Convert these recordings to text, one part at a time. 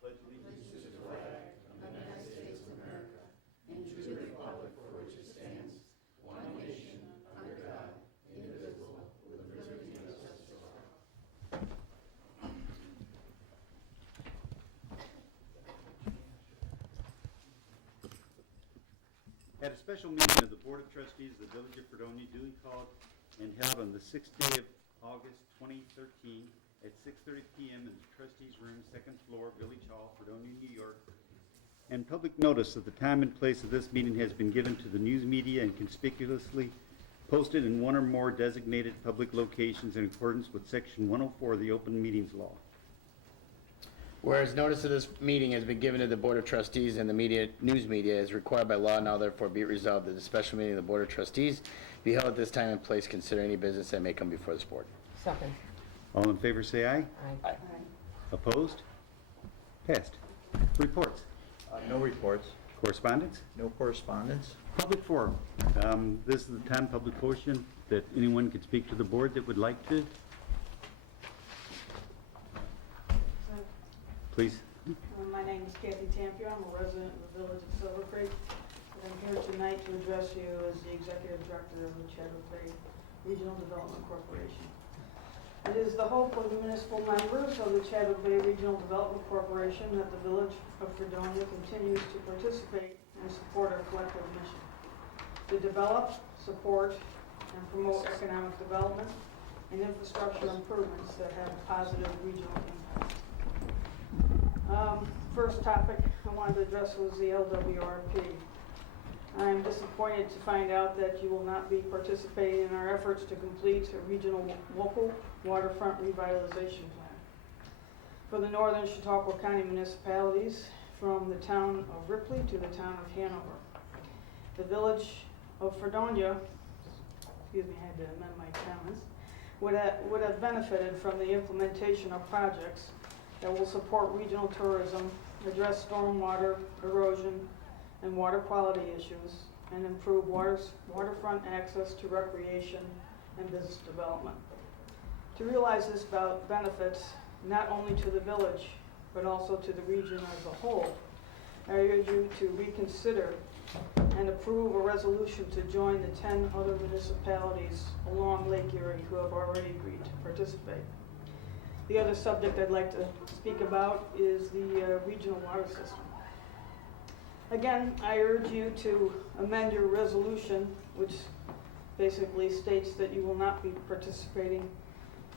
pledge allegiance to the flag of the United States of America and to the republic for which it stands, one nation, under God, indivisible, with liberty and justice for all. At a special meeting of the Board of Trustees of the Village of Fredonia, duly called and held on the 6th day of August 2013 at 6:30 p.m. in the Trustees' Room, 2nd floor, Village Hall, Fredonia, New York. And public notice of the time and place of this meeting has been given to the news media and conspicuously posted in one or more designated public locations in accordance with Section 104 of the Open Meetings Law. Whereas notice of this meeting has been given to the Board of Trustees and the news media as required by law, now therefore be it resolved that the special meeting of the Board of Trustees be held at this time and place, consider any business that may come before this board. Second. All in favor say aye. Aye. Opposed? Passed. Reports. No reports. Correspondence. No correspondence. Public forum. This is the time, public portion, that anyone could speak to the board that would like to. Please. My name is Kathy Tampio. I'm a resident of the village of Silver Creek. And I'm here tonight to address you as the Executive Director of the Chadwick Bay Regional Development Corporation. It is the hope of the municipal members of the Chadwick Bay Regional Development Corporation that the village of Fredonia continues to participate and support our collective mission to develop, support, and promote economic development and infrastructure improvements that have a positive regional impact. First topic I wanted to address was the LWRP. I am disappointed to find out that you will not be participating in our efforts to complete a regional local waterfront revitalization plan for the northern Chautauqua County municipalities from the town of Ripley to the town of Hanover. The village of Fredonia, excuse me, I had to amend my comments, would have benefited from the implementation of projects that will support regional tourism, address stormwater erosion and water quality issues, and improve waterfront access to recreation and business development. To realize this benefits not only to the village, but also to the region as a whole, I urge you to reconsider and approve a resolution to join the 10 other municipalities along Lake Erie who have already agreed to participate. The other subject I'd like to speak about is the regional water system. Again, I urge you to amend your resolution, which basically states that you will not be participating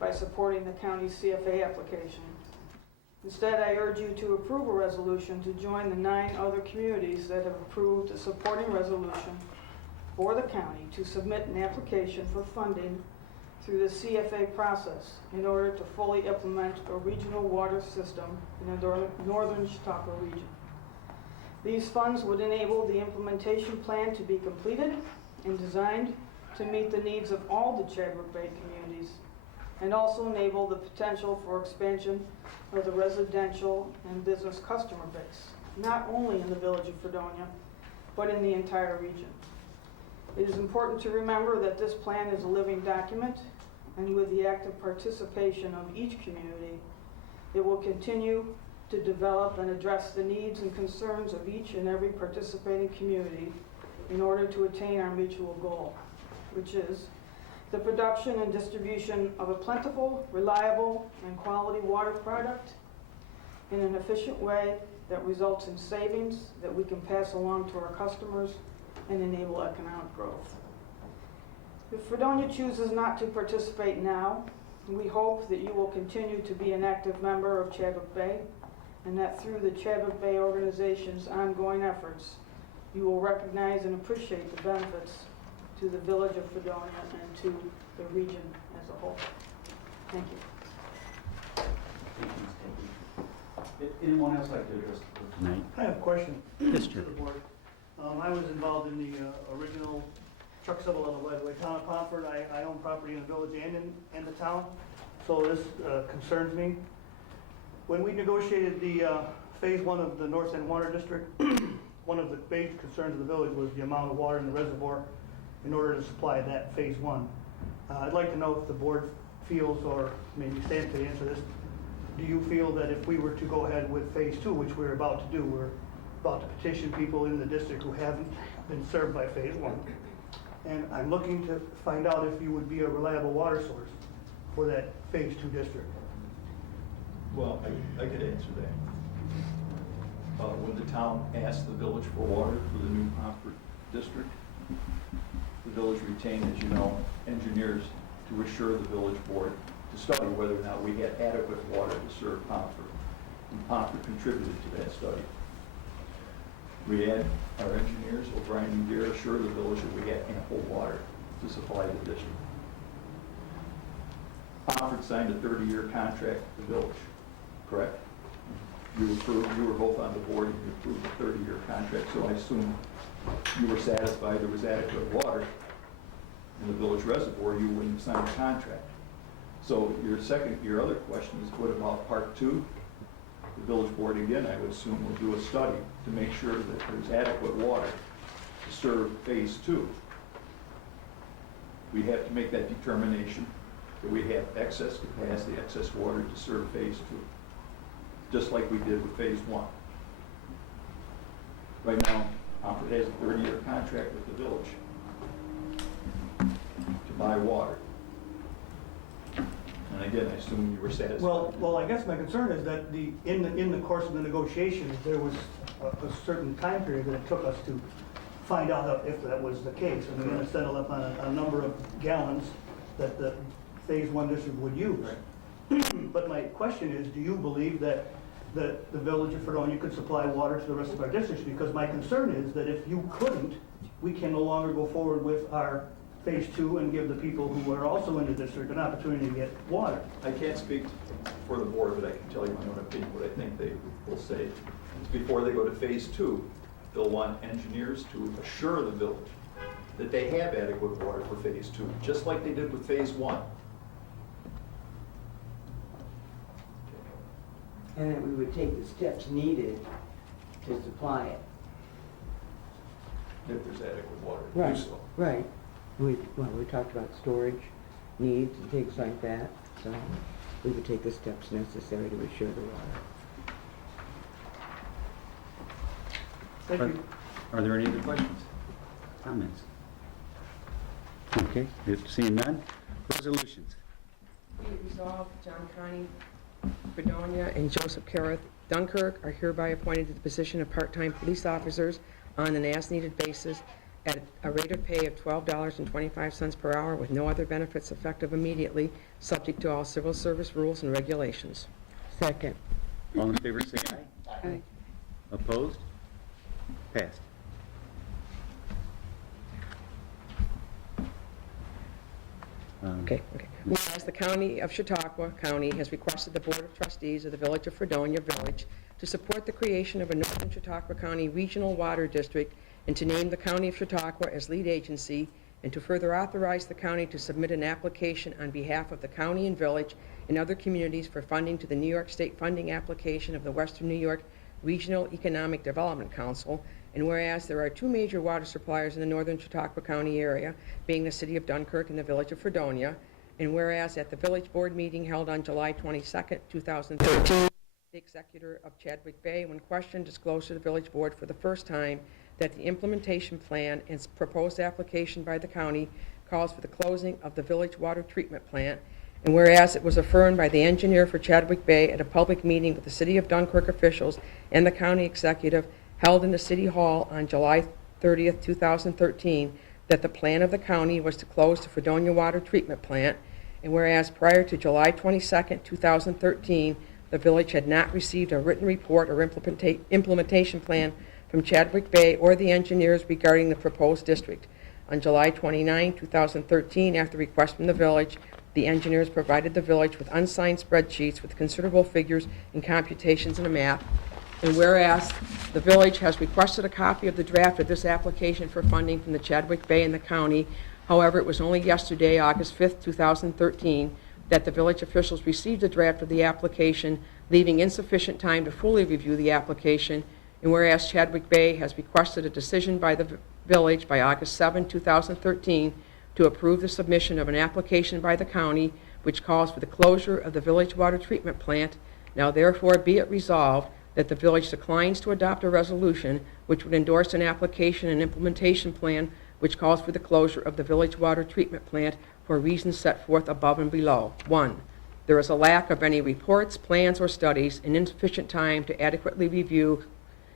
by supporting the county's CFA application. Instead, I urge you to approve a resolution to join the 9 other communities that have approved a supporting resolution for the county to submit an application for funding through the CFA process in order to fully implement a regional water system in the northern Chautauqua region. These funds would enable the implementation plan to be completed and designed to meet the needs of all the Chadwick Bay communities, and also enable the potential for expansion of the residential and business customer base, not only in the village of Fredonia, but in the entire region. It is important to remember that this plan is a living document, and with the active participation of each community, it will continue to develop and address the needs and concerns of each and every participating community in order to attain our mutual goal, which is the production and distribution of a plentiful, reliable, and quality water product in an efficient way that results in savings that we can pass along to our customers and enable economic growth. If Fredonia chooses not to participate now, we hope that you will continue to be an active member of Chadwick Bay, and that through the Chadwick Bay organization's ongoing efforts, you will recognize and appreciate the benefits to the village of Fredonia and to the region as a whole. Thank you. Would anyone else like to address the board tonight? I have a question Yes, to Chair. the board. I was involved in the original truck civil on the way town of Pomfret. I own property in the village and in the town, so this concerns me. When we negotiated the phase 1 of the North End Water District, one of the big concerns of the village was the amount of water in the reservoir in order to supply that phase 1. I'd like to know if the board feels, or maybe Stan could answer this, do you feel that if we were to go ahead with phase 2, which we're about to do, we're about to petition people in the district who haven't been served by phase 1, and I'm looking to find out if you would be a reliable water source for that phase 2 district. Well, I could answer that. When the town asked the village for water for the new Pomfret district, the village retained, as you know, engineers to assure the village board to study whether or not we had adequate water to serve Pomfret. And Pomfret contributed to that study. We had our engineers, O'Brien and Deere, assure the village that we had ample water to supply the district. Pomfret signed a 30-year contract with the village, correct? You were both on the board and you approved a 30-year contract, so I assume you were satisfied there was adequate water in the village reservoir, you wouldn't have signed a contract. So your other question is, what about part 2? The village board, again, I would assume, will do a study to make sure that there's adequate water to serve phase 2. We have to make that determination that we have excess capacity, excess water to serve phase 2, just like we did with phase 1. Right now, Pomfret has a 30-year contract with the village to buy water. And again, I assume you were satisfied. Well, I guess my concern is that in the course of the negotiations, there was a certain time period that it took us to find out if that was the case. And we're going to settle up on a number of gallons that the phase 1 district would use. Right. But my question is, do you believe that the village of Fredonia could supply water to the rest of our districts? Because my concern is that if you couldn't, we can no longer go forward with our phase 2 and give the people who are also in the district an opportunity to get water. I can't speak for the board, but I can tell you my own opinion, what I think they will say. Before they go to phase 2, they'll want engineers to assure the village that they have adequate water for phase 2, just like they did with phase 1. And that we would take the steps needed to supply it. If there's adequate water to Right. do so. Right. We talked about storage needs and things like that, so we would take the steps necessary to assure the water. Thank you. Are there any other questions, comments? Okay, if seeing none, resolutions. Be it resolved, John Connie, Fredonia, and Joseph Carruth, Dunkirk, are hereby appointed to the position of part-time police officers on an as-needed basis at a rate of pay of $12.25 per hour with no other benefits effective immediately, subject to all civil service rules and regulations. Second. All in favor, say aye. Aye. Opposed? Passed. Okay. Whereas the County of Chautauqua County has requested the Board of Trustees of the Village of Fredonia Village to support the creation of a Northern Chautauqua County Regional Water District and to name the County of Chautauqua as lead agency, and to further authorize the county to submit an application on behalf of the county and village and other communities for funding to the New York State funding application of the Western New York Regional Economic Development Council. And whereas there are 2 major water suppliers in the Northern Chautauqua County area, being the city of Dunkirk and the village of Fredonia, and whereas at the village board meeting held on July 22nd, 2013, the executor of Chadwick Bay, when questioned, disclosed to the village board for the first time that the implementation plan and proposed application by the county calls for the closing of the village water treatment plant, and whereas it was affirmed by the engineer for Chadwick Bay at a public meeting with the city of Dunkirk officials and the county executive held in the city hall on July 30th, 2013, that the plan of the county was to close the Fredonia water treatment plant, and whereas prior to July 22nd, 2013, the village had not received a written report or implementation plan from Chadwick Bay or the engineers regarding the proposed district. On July 29, 2013, after request from the village, the engineers provided the village with unsigned spreadsheets with considerable figures and computations and a map. And whereas the village has requested a copy of the draft of this application for funding from the Chadwick Bay and the county, however, it was only yesterday, August 5th, 2013, that the village officials received a draft of the application, leaving insufficient time to fully review the application. And whereas Chadwick Bay has requested a decision by the village by August 7, 2013, to approve the submission of an application by the county which calls for the closure of the village water treatment plant, Now therefore be it resolved that the village declines to adopt a resolution which would endorse an application and implementation plan which calls for the closure of the village water treatment plant for reasons set forth above and below. 1. There is a lack of any reports, plans, or studies, and insufficient time to adequately review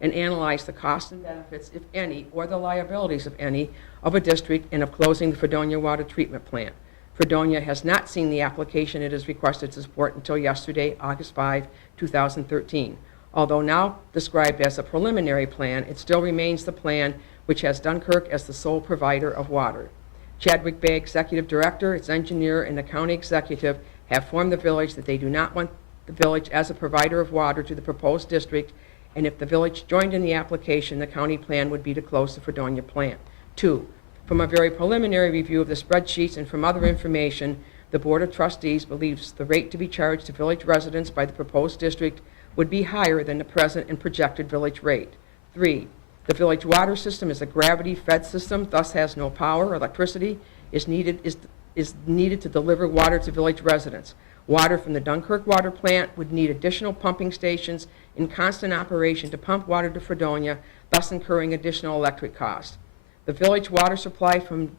and analyze the costs and benefits, if any, or the liabilities, if any, of a district and of closing the Fredonia water treatment plant. Fredonia has not seen the application it has requested to support until yesterday, August 5, 2013. Although now described as a preliminary plan, it still remains the plan which has Dunkirk as the sole provider of water. Chadwick Bay Executive Director, its engineer, and the county executive have informed the village that they do not want the village as a provider of water to the proposed district, and if the village joined in the application, the county plan would be to close the Fredonia plant. 2. From a very preliminary review of the spreadsheets and from other information, the Board of Trustees believes the rate to be charged to village residents by the proposed district would be higher than the present and projected village rate. 3. The village water system is a gravity-fed system, thus has no power or electricity, is needed to deliver water to village residents. Water from the Dunkirk water plant would need additional pumping stations in constant operation to pump water to Fredonia, thus incurring additional electric costs. The village water supply from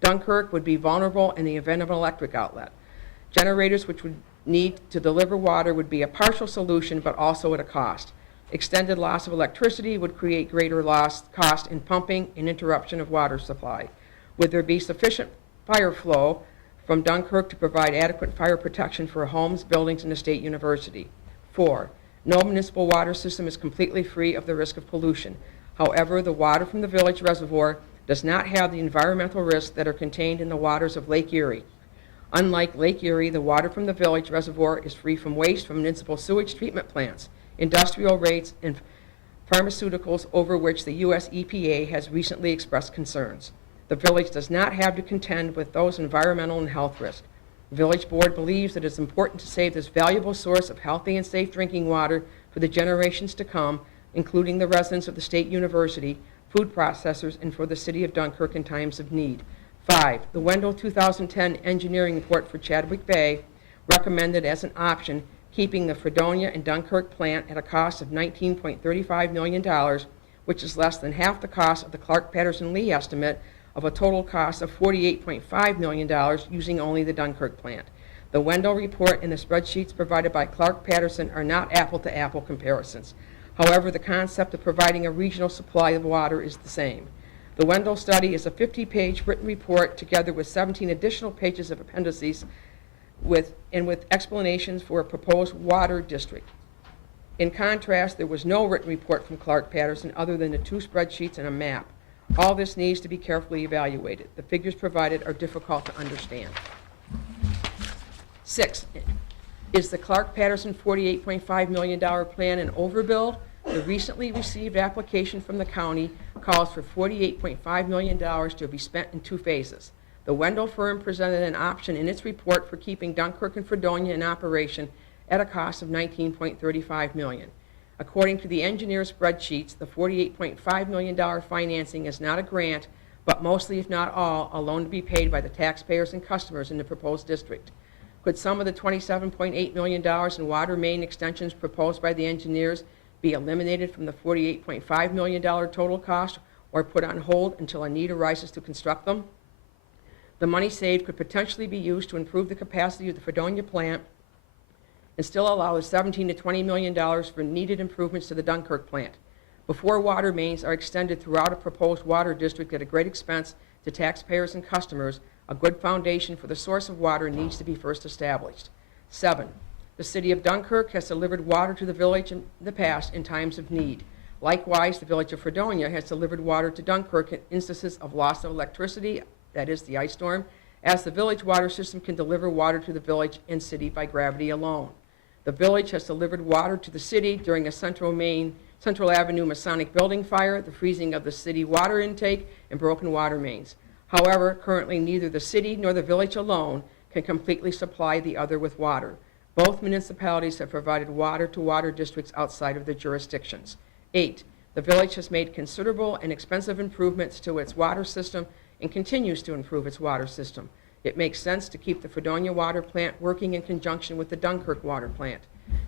Dunkirk would be vulnerable in the event of an electric outlet. Generators which would need to deliver water would be a partial solution, but also at a cost. Extended loss of electricity would create greater cost in pumping and interruption of water supply. Would there be sufficient fire flow from Dunkirk to provide adequate fire protection for homes, buildings, and the state university? 4. No municipal water system is completely free of the risk of pollution. However, the water from the village reservoir does not have the environmental risks that are contained in the waters of Lake Erie. Unlike Lake Erie, the water from the village reservoir is free from waste from municipal sewage treatment plants, industrial rates, and pharmaceuticals over which the U.S. EPA has recently expressed concerns. The village does not have to contend with those environmental and health risks. The village board believes that it's important to save this valuable source of healthy and safe drinking water for the generations to come, including the residents of the state university, food processors, and for the city of Dunkirk in times of need. 5. The Wendell 2010 engineering report for Chadwick Bay recommended as an option keeping the Fredonia and Dunkirk plant at a cost of $19.35 million, which is less than half the cost of the Clark-Patterson-Lee estimate of a total cost of $48.5 million using only the Dunkirk plant. The Wendell report and the spreadsheets provided by Clark-Patterson are not apple-to-apple comparisons. However, the concept of providing a regional supply of water is the same. The Wendell study is a 50-page written report together with 17 additional pages of appendices with explanations for a proposed water district. In contrast, there was no written report from Clark-Patterson other than the 2 spreadsheets and a map. All this needs to be carefully evaluated. The figures provided are difficult to understand. 6. Is the Clark-Patterson $48.5 million plan an overbuild? The recently received application from the county calls for $48.5 million to be spent in 2 phases. The Wendell firm presented an option in its report for keeping Dunkirk and Fredonia in operation at a cost of $19.35 million. According to the engineer's spreadsheets, the $48.5 million financing is not a grant, but mostly, if not all, a loan to be paid by the taxpayers and customers in the proposed district. Could some of the $27.8 million in water main extensions proposed by the engineers be eliminated from the $48.5 million total cost or put on hold until a need arises to construct them? The money saved could potentially be used to improve the capacity of the Fredonia plant and still allow the $17 to $20 million for needed improvements to the Dunkirk plant. Before water mains are extended throughout a proposed water district at a great expense to taxpayers and customers, a good foundation for the source of water needs to be first established. 7. The city of Dunkirk has delivered water to the village in the past in times of need. Likewise, the village of Fredonia has delivered water to Dunkirk in instances of loss of electricity, that is the ice storm, as the village water system can deliver water to the village and city by gravity alone. The village has delivered water to the city during a Central Avenue Masonic building fire, the freezing of the city water intake, and broken water mains. However, currently neither the city nor the village alone can completely supply the other with water. Both municipalities have provided water to water districts outside of their jurisdictions. 8. The village has made considerable and expensive improvements to its water system and continues to improve its water system. It makes sense to keep the Fredonia water plant working in conjunction with the Dunkirk water plant.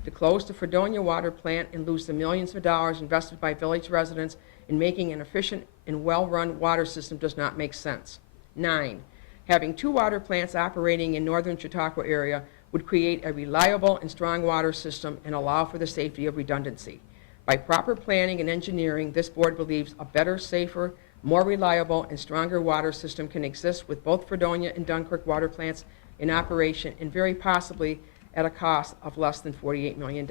to close the Fredonia water plant and lose the millions of dollars invested by village residents in making an efficient and well-run water system does not make sense. 9, having 2 water plants operating in northern Chautauqua area would create a reliable and strong water system and allow for the safety of redundancy. By proper planning and engineering, this board believes a better, safer, more reliable, and stronger water system can exist with both Fredonia and Dunkirk water plants in operation and very possibly at a cost of less than $48 million.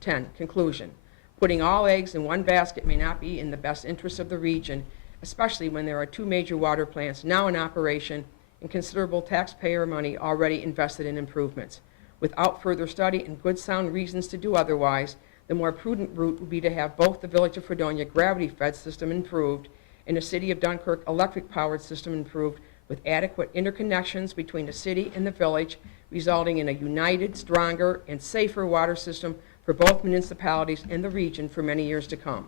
10, conclusion. Putting all eggs in one basket may not be in the best interest of the region, especially when there are 2 major water plants now in operation and considerable taxpayer money already invested in improvements. Without further study and good sound reasons to do otherwise, the more prudent route would be to have both the Village of Fredonia gravity-fed system improved and the City of Dunkirk electric-powered system improved with adequate interconnections between the city and the village, resulting in a united, stronger, and safer water system for both municipalities and the region for many years to come.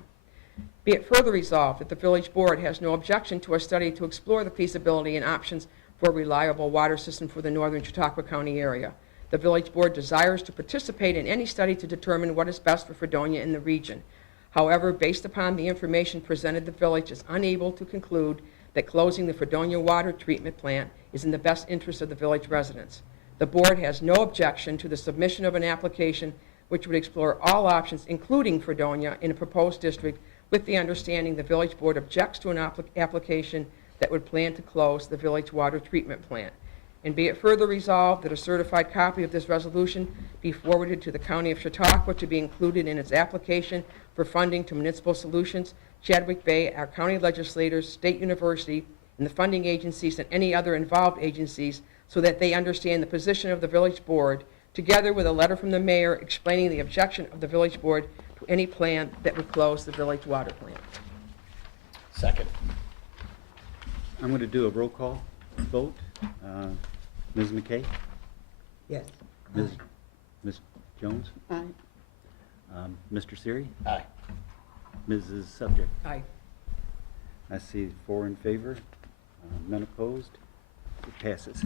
Be it further resolved that the village board has no objection to a study to explore the feasibility and options for a reliable water system for the northern Chautauqua County area. The village board desires to participate in any study to determine what is best for Fredonia and the region. However, based upon the information presented, the village is unable to conclude that closing the Fredonia water treatment plant is in the best interest of the village residents. The board has no objection to the submission of an application which would explore all options, including Fredonia, in a proposed district, with the understanding the village board objects to an application that would plan to close the village water treatment plant. And be it further resolved that a certified copy of this resolution be forwarded to the County of Chautauqua to be included in its application for funding to Municipal Solutions, Chadwick Bay, our county legislators, State University, and the funding agencies and any other involved agencies so that they understand the position of the village board, together with a letter from the mayor explaining the objection of the village board to any plan that would close the village water plant. Second. I'm going to do a roll call vote. Ms. McKay? Yes. Ms. Jones? Aye. Mr. Siri? Aye. Mrs. Subject? Aye. I see 4 in favor, none opposed. It passes.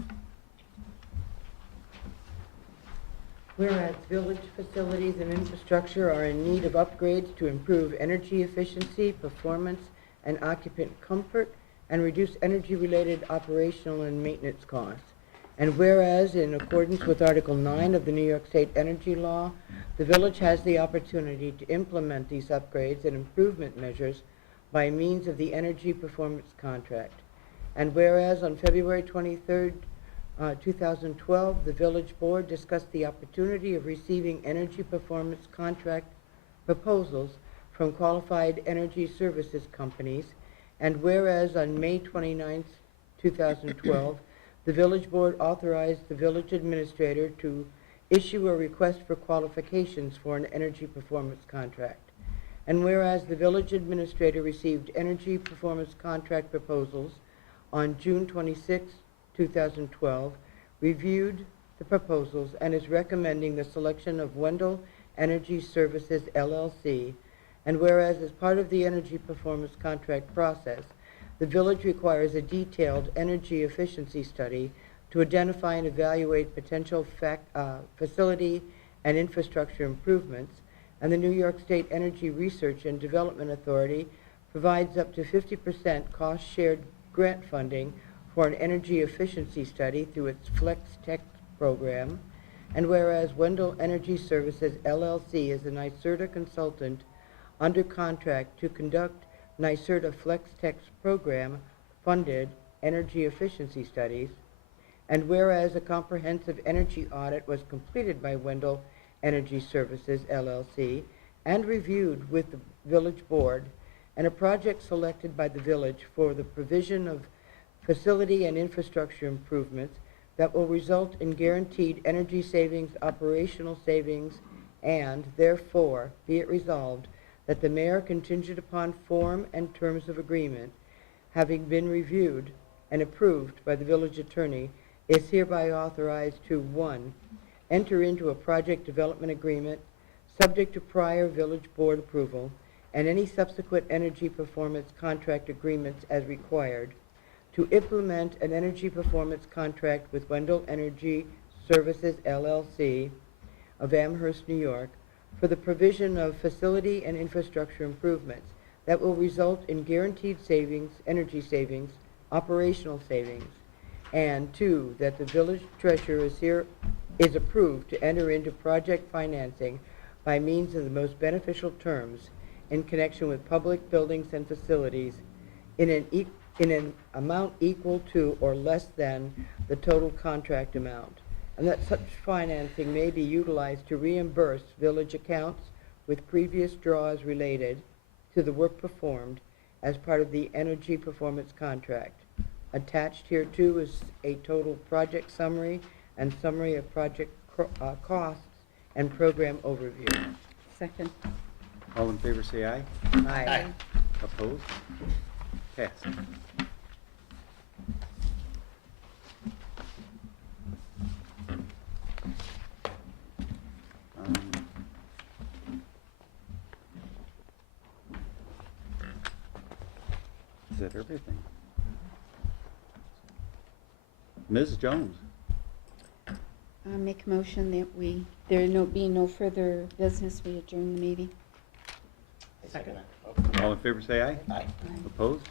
Whereas village facilities and infrastructure are in need of upgrades to improve energy efficiency, performance, and occupant comfort, and reduce energy-related operational and maintenance costs. And whereas, in accordance with Article 9 of the New York State Energy Law, the village has the opportunity to implement these upgrades and improvement measures by means of the Energy Performance Contract. And whereas on February 23rd, 2012, the village board discussed the opportunity of receiving energy performance contract proposals from qualified energy services companies. And whereas on May 29th, 2012, the village board authorized the village administrator to issue a request for qualifications for an energy performance contract. And whereas the village administrator received energy performance contract proposals on June 26, 2012, reviewed the proposals and is recommending the selection of Wendell Energy Services, LLC. And whereas as part of the energy performance contract process, the village requires a detailed energy efficiency study to identify and evaluate potential facility and infrastructure improvements, and the New York State Energy Research and Development Authority provides up to 50% cost-shared grant funding for an energy efficiency study through its Flex Tech program. And whereas Wendell Energy Services, LLC is a NYSERDA consultant under contract to conduct NYSERDA Flex Tech's program funded energy efficiency studies. And whereas a comprehensive energy audit was completed by Wendell Energy Services, LLC, and reviewed with the village board, and a project selected by the village for the provision of facility and infrastructure improvements that will result in guaranteed energy savings, operational savings, and therefore be it resolved that the mayor, contingent upon form and terms of agreement, having been reviewed and approved by the village attorney, is hereby authorized to, 1, enter into a project development agreement subject to prior village board approval and any subsequent energy performance contract agreements as required, to implement an energy performance contract with Wendell Energy Services, LLC, of Amherst, New York, for the provision of facility and infrastructure improvements that will result in guaranteed savings, energy savings, operational savings, and two, that the village treasurer is approved to enter into project financing by means of the most beneficial terms in connection with public buildings and facilities in an amount equal to or less than the total contract amount, and that such financing may be utilized to reimburse village accounts with previous draws related to the work performed as part of the energy performance contract. Attached hereto is a total project summary and summary of project costs and program overview. Second. All in favor, say aye. Aye. Opposed? Passed. Is that everything? Ms. Jones? Make a motion that there be no further business, we adjourn the meeting. I second that. All in favor, say aye. Aye. Opposed?